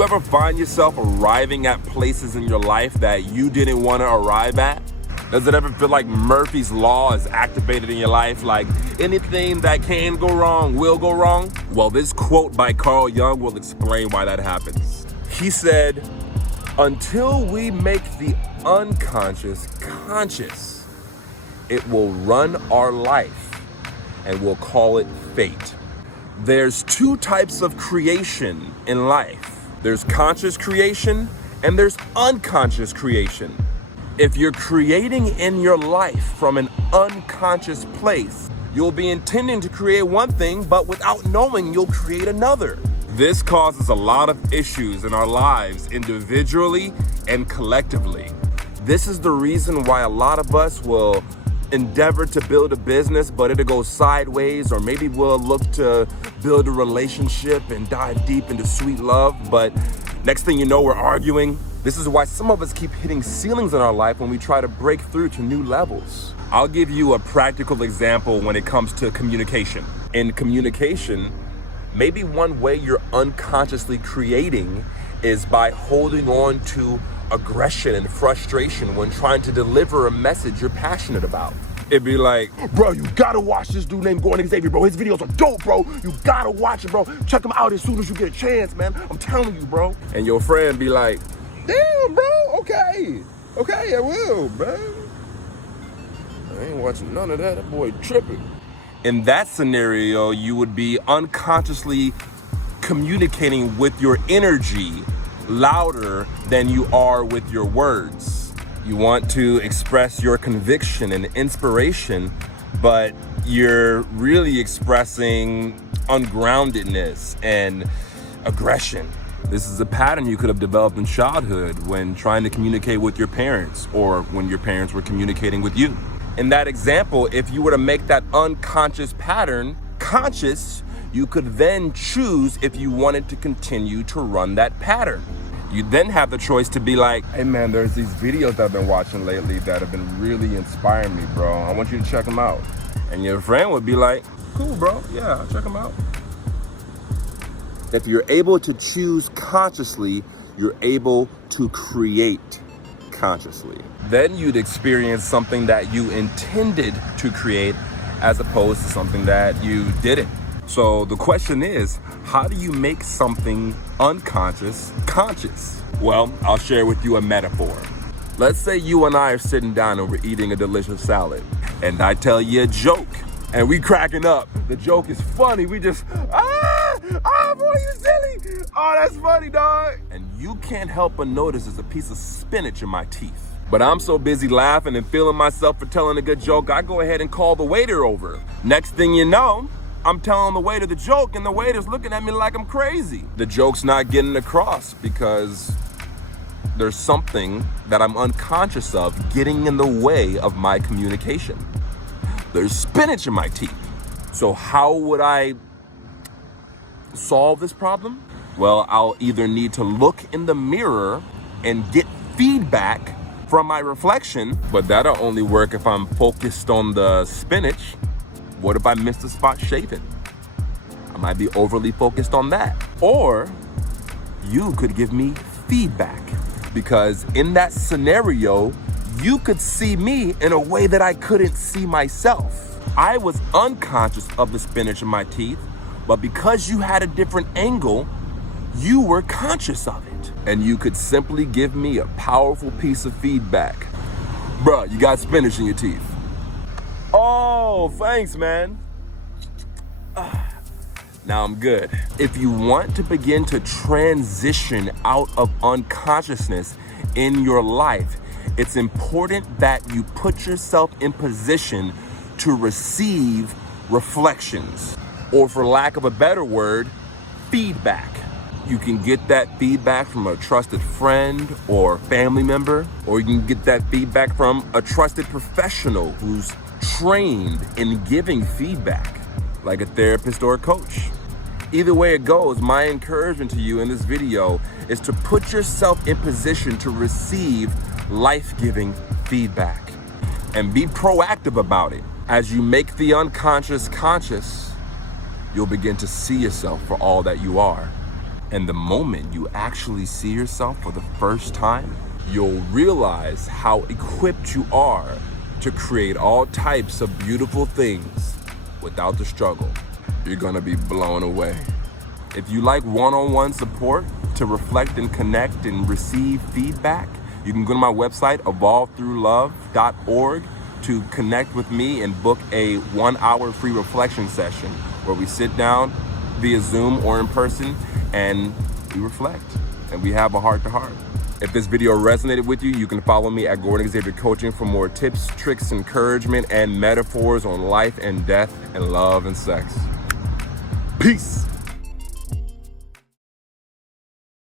you ever find yourself arriving at places in your life that you didn't want to arrive at? Does it ever feel like Murphy's Law is activated in your life? Like anything that can go wrong will go wrong? Well, this quote by Carl Jung will explain why that happens. He said, "Until we make the unconscious conscious, it will run our life, and we'll call it fate." There's two types of creation in life. There's conscious creation and there's unconscious creation. If you're creating in your life from an unconscious place, you'll be intending to create one thing, but without knowing, you'll create another. This causes a lot of issues in our lives, individually and collectively. This is the reason why a lot of us will endeavor to build a business, but it'll go sideways, or maybe we'll look to build a relationship and dive deep into sweet love, but next thing you know, we're arguing. This is why some of us keep hitting ceilings in our life when we try to break through to new levels. I'll give you a practical example when it comes to communication. In communication, maybe one way you're unconsciously creating is by holding on to aggression and frustration when trying to deliver a message you're passionate about. It'd be like, "Bro, you gotta watch this dude named Gordon Xavier, bro. His videos are dope, bro. You gotta watch it, bro. Check him out as soon as you get a chance, man. I'm telling you, bro." And your friend be like, "Damn, bro, okay, I will, man. I ain't watching none of that. That boy tripping." In that scenario, you would be unconsciously communicating with your energy louder than you are with your words. You want to express your conviction and inspiration, but you're really expressing ungroundedness and aggression. This is a pattern you could have developed in childhood when trying to communicate with your parents, or when your parents were communicating with you. In that example, if you were to make that unconscious pattern conscious, you could then choose if you wanted to continue to run that pattern. You then have the choice to be like, "Hey man, there's these videos that I've been watching lately that have been really inspiring me, bro. I want you to check them out." And your friend would be like, "Cool, bro. Yeah, I'll check them out." If you're able to choose consciously, you're able to create consciously. Then you'd experience something that you intended to create as opposed to something that you didn't. So the question is, how do you make something unconscious conscious? Well, I'll share with you a metaphor. Let's say you and I are sitting down and we're eating a delicious salad, and I tell you a joke, and we cracking up. The joke is funny. We just, boy, you silly. Oh, that's funny, dog. And you can't help but notice there's a piece of spinach in my teeth. But I'm so busy laughing and feeling myself for telling a good joke, I go ahead and call the waiter over. Next thing you know, I'm telling the waiter the joke, and the waiter's looking at me like I'm crazy. The joke's not getting across because there's something that I'm unconscious of getting in the way of my communication. There's spinach in my teeth. So how would I solve this problem? Well, I'll either need to look in the mirror and get feedback from my reflection, but that'll only work if I'm focused on the spinach. What if I miss the spot shaving? I might be overly focused on that. Or you could give me feedback, because in that scenario, you could see me in a way that I couldn't see myself. I was unconscious of the spinach in my teeth, but because you had a different angle, you were conscious of it. And you could simply give me a powerful piece of feedback. "Bruh, you got spinach in your teeth." "Oh, thanks, man. Now I'm good." If you want to begin to transition out of unconsciousness in your life, it's important that you put yourself in position to receive reflections, or for lack of a better word, feedback. You can get that feedback from a trusted friend or family member, or you can get that feedback from a trusted professional who's trained in giving feedback, like a therapist or a coach. Either way it goes, my encouragement to you in this video is to put yourself in position to receive life-giving feedback and be proactive about it. As you make the unconscious conscious, you'll begin to see yourself for all that you are. And the moment you actually see yourself for the first time, you'll realize how equipped you are to create all types of beautiful things without the struggle. You're gonna be blown away. If you like one-on-one support to reflect and connect and receive feedback, you can go to my website, evolvethroughlove.org, to connect with me and book a 1-hour free reflection session where we sit down via Zoom or in person and we reflect and we have a heart-to-heart. If this video resonated with you, you can follow me at Gordon Xavier Coaching for more tips, tricks, encouragement, and metaphors on life and death and love and sex. Peace.